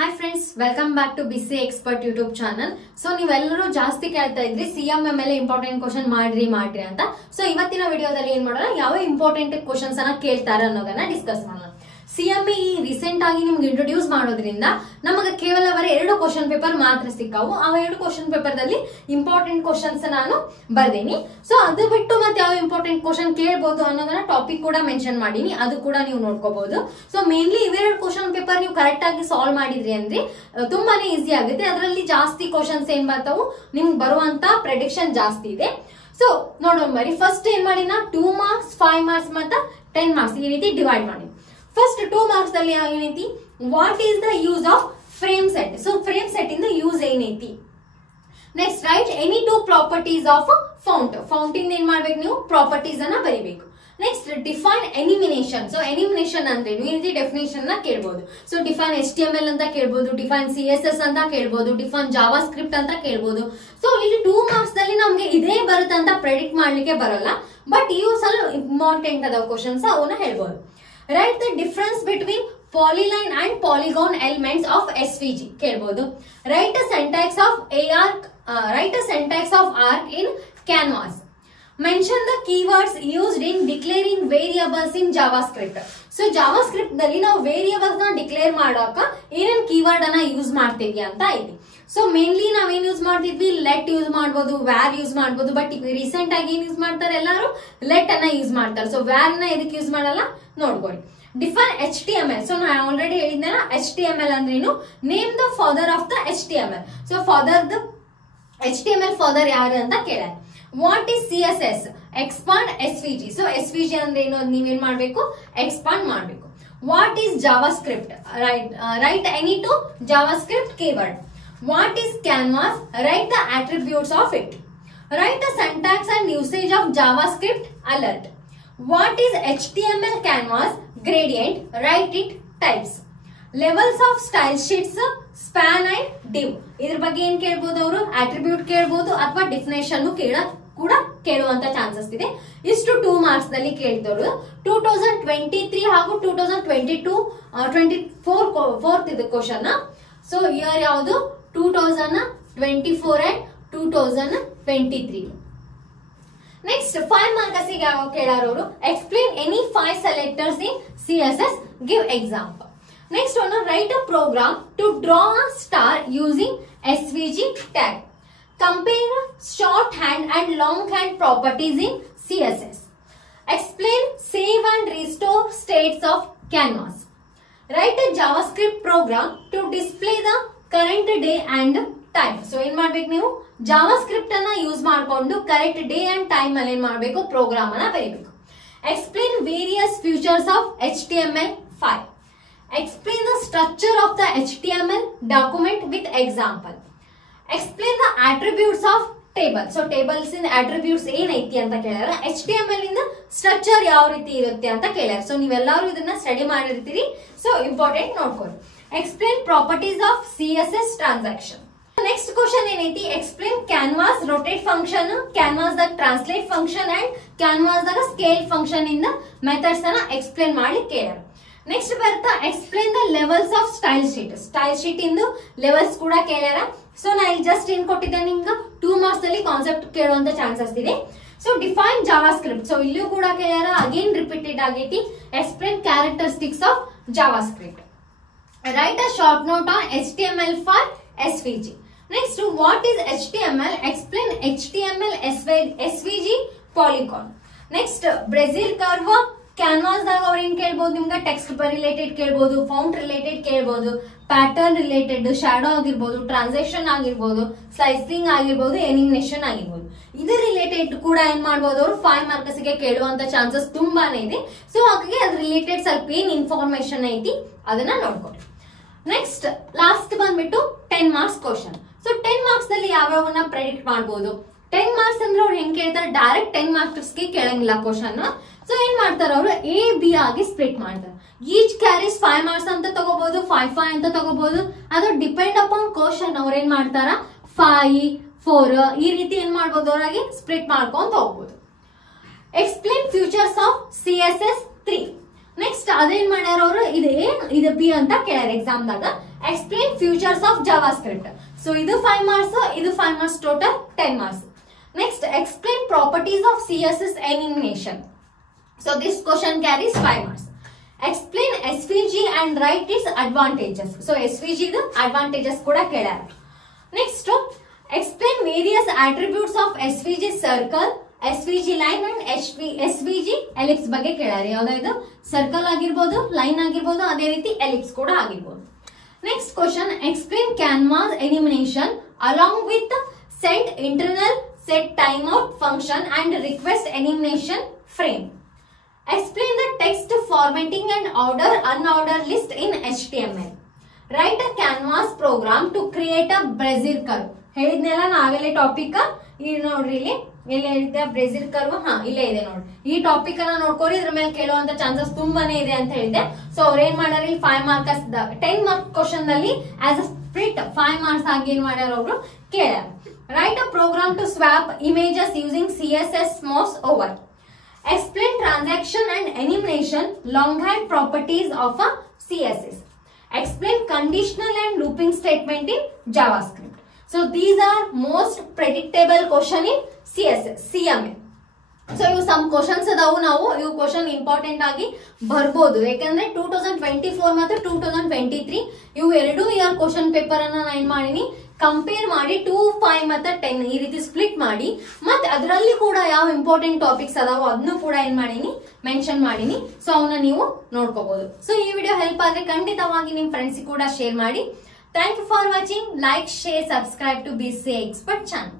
Hi friends, welcome back to BC expert YouTube channel. So ನೀವೆಲ್ಲರೂ ಜಾಸ್ತಿ ಕೇಳ್ತಾ ಇದ್ರಿ CMML ಇಂಪಾರ್ಟೆಂಟ್ ಕ್ವಶನ್ ಮಾಡ್ರಿ ಅಂತ. ಸೊ ಇವತ್ತಿನ ವಿಡಿಯೋದಲ್ಲಿ ಏನ್ ಮಾಡೋಣ, ಯಾವ ಇಂಪಾರ್ಟೆಂಟ್ ಕ್ವಶನ್ಸ್ ಅನ್ನ ಕೇಳ್ತಾರ ಅನ್ನೋದನ್ನ ಡಿಸ್ಕಸ್ ಮಾಡೋಣ. CME ರೀಸೆಂಟ್ ಆಗಿ ನಿಮ್ಗೆ ಇಂಟ್ರೊಡ್ಯೂಸ್ ಮಾಡೋದ್ರಿಂದ ನಮಗೆ ಕೇವಲ ಬರೀ 2 ಕ್ವಶನ್ ಪೇಪರ್ ಮಾತ್ರ ಸಿಕ್ಕಾವು. ಆ 2 ಕ್ವಶನ್ ಪೇಪರ್ ದಲ್ಲಿ ಇಂಪಾರ್ಟೆಂಟ್ ಕ್ವಶನ್ಸ್ ನಾನು ಬರ್ದೇನಿ. ಸೊ ಅದು ಬಿಟ್ಟು ಮತ್ತೆ ಯಾವ ಇಂಪಾರ್ಟೆಂಟ್ ಕ್ವಶನ್ ಕೇಳಬಹುದು ಅನ್ನೋದನ್ನ ಟಾಪಿಕ್ ಕೂಡ ಮೆನ್ಷನ್ ಮಾಡೀನಿ, ಅದು ಕೂಡ ನೀವು ನೋಡ್ಕೋಬಹುದು. ಸೊ ಮೇನ್ಲಿ ಇವೆರಡು ಕ್ವಶನ್ ಪೇಪರ್ ನೀವು ಕರೆಕ್ಟ್ ಆಗಿ ಸಾಲ್ವ್ ಮಾಡಿದ್ರಿ ಅಂದ್ರೆ ತುಂಬಾನೇ ಈಸಿ ಆಗುತ್ತೆ. ಅದರಲ್ಲಿ ಜಾಸ್ತಿ ಕ್ವಶನ್ಸ್ ಏನ್ ಬರ್ತಾವು, ನಿಮ್ಗೆ ಬರುವಂತ ಪ್ರೆಡಿಕ್ಷನ್ ಜಾಸ್ತಿ ಇದೆ. ಸೊ ನೋಡೋಣ ಬರೀ ಫಸ್ಟ್ ಏನ್ ಮಾಡಿನ 2 ಮಾರ್ಕ್ಸ್ 5 ಮಾರ್ಕ್ಸ್ ಮತ್ತೆ 10 ಮಾರ್ಕ್ಸ್ ಈ ರೀತಿ ಡಿವೈಡ್ ಮಾಡಿ. ಫಸ್ಟ್ 2 ಮಾರ್ಕ್ಸ್ ದಲ್ಲಿ ಏನೈತಿ, what is the use of frame set. So frame set ಇಂದ ಯೂಸ್ ಏನೈತಿ. Next write any 2 properties of font. Font ಇಂದ ಏನ್ ಮಾಡ್ಬೇಕು, ನೀವು ಪ್ರಾಪರ್ಟೀಸ್ ಅನ್ನ ಬರೀಬೇಕು. Next define animation. So animation ಅಂದ್ರೆ ಈ ರೀತಿ ಡೆಫಿನೇಷನ್ ನ ಕೇಳಬಹುದು. ಸೊ ಡಿಫೈನ್ HTML ಅಂತ ಕೇಳಬಹುದು, ಡಿಫೈನ್ CSS ಅಂತ ಕೇಳಬಹುದು, ಡಿಫೈನ್ ಜಾವಾ ಸ್ಕ್ರಿಪ್ಟ್ ಅಂತ ಕೇಳಬಹುದು. ಸೊ ಇಲ್ಲಿ 2 ಮಾರ್ಕ್ಸ್ ದಲ್ಲಿ ನಮ್ಗೆ ಇದೇ ಬರುತ್ತೆ ಅಂತ ಪ್ರೆಡಿಕ್ಟ್ ಮಾಡ್ಲಿಕ್ಕೆ ಬರಲ್ಲ, ಬಟ್ ಇವು ಸ್ವಲ್ಪ ಇಂಪಾರ್ಟೆಂಟ್ ಅದಾವ ಕ್ವಶನ್ಸ್, ಅವನ್ನ ಹೇಳ್ಬಹುದು. Write the difference between polyline and polygon elements of SVG ಕೇಳಬಹುದು. Write a syntax of arc in canvas. Mention the keywords used in declaring variables in JavaScript. So JavaScript ದಲ್ಲಿ ನಾವು variables ನ declare ಮಾಡೋಕ ಏನೇನ್ keyword ಅನ್ನ use ಮಾಡ್ತೀವಿ ಅಂತ ಐತಿ. So mainly ನಾವೇನ್ ಯೂಸ್ ಮಾಡ್ತಿದ್ವಿ, ಲೆಟ್ ಯೂಸ್ ಮಾಡಬಹುದು, ವ್ಯಾರ್ ಯೂಸ್ ಮಾಡಬಹುದು. ಬಟ್ ಈಗ ರೀಸೆಂಟ್ ಆಗಿ ಏನ್ ಯೂಸ್ ಮಾಡ್ತಾರೆ, ಎಲ್ಲರೂ ಲೆಟ್ ಅನ್ನ ಯೂಸ್ ಮಾಡ್ತಾರೆ. ಸೊ ವ್ಯಾರ್ ನ ಎದಕ್ಕೆ ಯೂಸ್ ಮಾಡಲ್ಲ ನೋಡ್ಕೊಳ್ಳಿ. Define HTML. ಸೊ ನಾ ಆಲ್ರೆಡಿ ಹೇಳಿದ್ನ HTML ಅಂದ್ರೇನು, name the father of the HTML. So HTML father ಯಾರು ಅಂತ ಕೇಳ. What is CSS? Expand SVG. So SVG ಅಂದ್ರೆ ಏನು, ನೀವೇನ್ ಮಾಡ್ಬೇಕು, ಎಕ್ಸ್ಪಾಂಡ್ ಮಾಡ್ಬೇಕು. What is JavaScript? Write any 2 JavaScript keyword. What is Canvas? Write the attributes of it. Write the syntax and usage of JavaScript alert. What is HTML Canvas? Gradient. Write it types. Levels of style sheets, span and div. ಇದ್ರ ಬಗ್ಗೆ ಏನ್ ಕೇಳಬಹುದು ಅವರು, attribute ಕೇಳಬಹುದು ಅಥವಾ definition ಕೂಡ ಕೇಳುವಂತ chances ಇದೆ. ಇಷ್ಟು 2 ಮಾರ್ಕ್ಸ್ ನಲ್ಲಿ ಕೇಳಿದವರು 2023 ಹಾಗೂ 2022-24 ಇದು ಕ್ವಶನ್. ಸೊ ಇಯರ್ ಯಾವುದು, 2024 and 2023. ನೆಕ್ಸ್ಟ್ 5 ಮಾರ್ಕ್ಸ್ ಗೆ ಯಾವ ಕೇಳಾರೋರು, explain any 5 selectors in CSS, give example. Next one, write a program to draw a star using SVG tag. Compare short hand and long hand properties in CSS. Explain save and restore states of canvas. Write a JavaScript program to display the current day and time. So ಏನ್ ಮಾಡ್ಬೇಕು, ನೀವು JavaScript ಅನ್ನ use ಮಾಡಿಕೊಂಡು correct day and time ಅಲ್ಲಿ ಏನ್ ಮಾಡ್ಬೇಕು, program ಅನ್ನ ಬರೀಬೇಕು. Explain various features of HTML5. Explain the structure of the HTML document with example. Explain the attributes of table. So tables in attributes ಏನೈತಿ ಅಂತ ಕೇಳ್ಯಾರ. HTML ಇಂದ ಸ್ಟ್ರಕ್ಚರ್ ಯಾವ ರೀತಿ ಇರುತ್ತೆ ಅಂತ ಕೇಳ್ಯಾರ. ಸೊ ನೀವೆಲ್ಲರೂ ಇದನ್ನ ಸ್ಟಡಿ ಮಾಡಿರ್ತೀರಿ, ಸೊ ಇಂಪಾರ್ಟೆಂಟ್ ನೋಡ್ಕೊಳ್ಳಿ. Explain properties of CSS transaction. Next question ಏನೈತಿ, explain canvas rotate function, canvas ದಾಗ ಟ್ರಾನ್ಸ್ಲೇಟ್ ಫಂಕ್ಷನ್ ಅಂಡ್ ಕ್ಯಾನ್ವಾಸ್ ದಾಗ ಸ್ಕೇಲ್ ಫಂಕ್ಷನ್ ಇಂದ ಮೆಥಡ್ಸ್ ಅನ್ನ ಎಕ್ಸ್ಪ್ಲೇನ್ ಮಾಡಿ ಕೇಳ್ಯಾರ. ನೆಕ್ಸ್ಟ್ ಬರ್ತಾ explain the levels of style sheet. Style sheet ಇಂದು ಲೆವೆಲ್ಸ್ ಕೂಡ ಕೇಳ್ಯಾರ. ಸೊ ನಾ ಇಲ್ಲಿ ಜಸ್ಟ್ ಏನ್ ಕೊಟ್ಟಿದ್ದೆ, ನಿಮ್ಗೆ 2 ಮಾರ್ಕ್ಸ್ ಅಲ್ಲಿ ಕಾನ್ಸೆಪ್ಟ್ ಕೇಳುವಂತ ಚಾನ್ಸಸ್ ಇದೆ. So define JavaScript. ಸೊ ಇಲ್ಲೂ ಕೂಡ ಕೇಳ್ಯಾರ, ಅಗೇನ್ ರಿಪೀಟೆಡ್ ಆಗೈತಿ. Explain characteristics of JavaScript. Write a short note on HTML for SVG. Next, what is HTML? Explain HTML SVG polygon. Next, Brazil curve. Canvas ದಾಗ ಅವ್ರ ಏನ್ ಕೇಳ್ಬಹುದು, ನಿಮ್ಗೆ text related ಕೇಳ್ಬಹುದು, font related ಕೇಳ್ಬಹುದು, ಪ್ಯಾಟರ್ನ್ ರಿಲೇಟೆಡ್, ಶಾಡೋ ಆಗಿರ್ಬೋದು, transaction ಆಗಿರ್ಬೋದು, slicing ಆಗಿರ್ಬೋದು, ಎನಿಮೇಷನ್ ಆಗಿರ್ಬೋದು. ಇದು ರಿಲೇಟೆಡ್ ಕೂಡ ಏನ್ ಮಾಡಬಹುದು, ಅವರು 5 ಮಾರ್ಕ್ಸ್ ಗೆ ಕೇಳುವಂತ ಚಾನ್ಸಸ್ ತುಂಬಾನೇ ಇದೆ. ಸೊ ಹಾಗಾಗಿ ಅದ್ರ ರಿಲೇಟೆಡ್ ಸ್ವಲ್ಪ ಏನ್ ಇನ್ಫಾರ್ಮೇಶನ್ ಐತಿ ಅದನ್ನ ನೋಡ್ಕೊಳ್ಳಿ. ನೆಕ್ಸ್ಟ್ ಲಾಸ್ಟ್ ಬಂದ್ಬಿಟ್ಟು 10 ಮಾರ್ಕ್ಸ್ ಕ್ವಶನ್. ಸೊ 10 ಮಾರ್ಕ್ಸ್ ನಲ್ಲಿ ಯಾವ್ಯಾವನ್ನ ಪ್ರೆಡಿಕ್ಟ್ ಮಾಡಬಹುದು. 10 ಮಾರ್ಕ್ಸ್ ಅಂದ್ರೆ ಅವ್ರು ಹೆಂಗ್ ಕೇಳ್ತಾರೆ, ಡೈರೆಕ್ಟ್ 10 ಮಾರ್ಕ್ಸ್ ಗೆ ಕೇಳಂಗಿಲ್ಲ ಕ್ವಶನ್. ಸೊ ಏನ್ ಮಾಡ್ತಾರೆ, ಅವರು A-B ಆಗಿ ಸ್ಪ್ಲಿಟ್ ಮಾಡ್ತಾರೆ. ಈಚ್ ಕ್ಯಾರೀಸ್ 5 ಮಾರ್ಕ್ಸ್ ಅಂತ ತಗೋಬಹುದು, 5 ಅಂತ ತಗೋಬಹುದು. ಅದು ಡಿಪೆಂಡ್ ಅಪಾನ್ ಕ್ವಶನ್ ಅವ್ರ ಏನ್ ಮಾಡ್ತಾರ, 5, 4 ಈ ರೀತಿ ಏನ್ ಮಾಡ್ಬೋದು, ಅವರಾಗಿ ಸ್ಪ್ಲಿಟ್ ಮಾಡ್ಕೊಂತ ಹೋಗ್ಬೋದು. Explain features of CSS3. Next ಅದೇನ್ ಮಾಡ್ಯಾರ ಅವರು, ಇದು ಬಿ ಅಂತ ಕೇಳ್ಯಾರ ಎಕ್ಸಾಮ್ ದಾಗ. Explain features of JavaScript. So ಇದು 5 ಮಾರ್ಕ್ಸ್, ಇದು 5 marks, total 10 marks. Next explain properties of CSS animation. So this question carries 5 marks. Explain SVG and write its advantages. So SVG ದು advantages ಕೂಡ ಕೇಳ್ಯಾರ. Next explain various attributes of SVG circle, SVG line and SVG ellipse ಬಗ್ಗೆ ಕೇಳ್ಯಾರ. ಯಾವ್ದಾದ್ರು circle ಆಗಿರ್ಬೋದು, line ಆಗಿರ್ಬೋದು, ಅದೇ ರೀತಿ ಎಲಿಪ್ಸ್ ಕೂಡ ಆಗಿರ್ಬೋದು. Next question explain canvas animation along with set internal set time out function and request animation frame. Explain the text formatting and order unordered list in HTML. Write a canvas program to create a Bezier curve. ಹೇಳಿದ್ನೆಲ್ಲ ನಾವೆಲ್ಲ topic ನೋಡ್ರಿ, ಇಲ್ಲಿ ಹೇಳಿದ್ದೆ Brazil curve. ಇಲ್ಲೇ ಇದೆ ನೋಡಿ. ಈ topic ಅನ್ನ ನೋಡ್ಕೋರಿ, ಇದ್ರ ಮೇಲೆ ಕೇಳುವಂತ ಚಾನ್ಸಸ್ ತುಂಬಾನೇ ಇದೆ ಅಂತ ಹೇಳಿದೆ. ಸೊ ಅವ್ರ ಏನ್ ಮಾಡ್ಯಾರ, ಇಲ್ಲಿ 5 ಮಾರ್ಕ್ಸ್ 10 ಮಾರ್ಕ್ ಕ್ವಶನ್ ನಲ್ಲಿ ಆಸ್ ಅ ಸ್ಪ್ಲಿಟ್ 5 ಮಾರ್ಕ್ಸ್ ಆಗಿ ಏನ್ ಮಾಡ್ಯಾರ ಅವರು ಕೇಳ್ಯಾರ. Write a program to swap images using CSS mouse over. Explain transaction and animation longhand properties of a CSS. Explain conditional and looping statement in JavaScript. So these are most predictable question in CMA. So ಇವು some questions ಅದಾವು. ನಾವು ಇವು question important ಆಗಿ ಬರ್ಬೋದು, ಯಾಕಂದ್ರೆ 2024 ಮತ್ತು 2023 ಇವು 2 year question paper ಅನ್ನ ನಾನು ಏನ್ ಮಾಡೀನಿ, ಕಂಪೇರ್ ಮಾಡಿ 2, 5 ಮತ್ತೆ 10 ಈ ರೀತಿ ಸ್ಪ್ಲಿಟ್ ಮಾಡಿ, ಮತ್ತೆ ಅದರಲ್ಲಿ ಕೂಡ ಯಾವ ಇಂಪಾರ್ಟೆಂಟ್ ಟಾಪಿಕ್ಸ್ ಅದಾವ ಅದನ್ನು ಕೂಡ ಏನ್ ಮಾಡೀನಿ, ಮೆನ್ಷನ್ ಮಾಡೀನಿ. ಸೊ ಅವನ್ನ ನೀವು ನೋಡ್ಕೋಬಹುದು. ಸೊ ಈ ವಿಡಿಯೋ ಹೆಲ್ಪ್ ಆದ್ರೆ ಖಂಡಿತವಾಗಿ ನಿಮ್ ಫ್ರೆಂಡ್ಸ್ ಕೂಡ ಶೇರ್ ಮಾಡಿ. Thank you for watching. Like, share, subscribe to BCA Expert channel.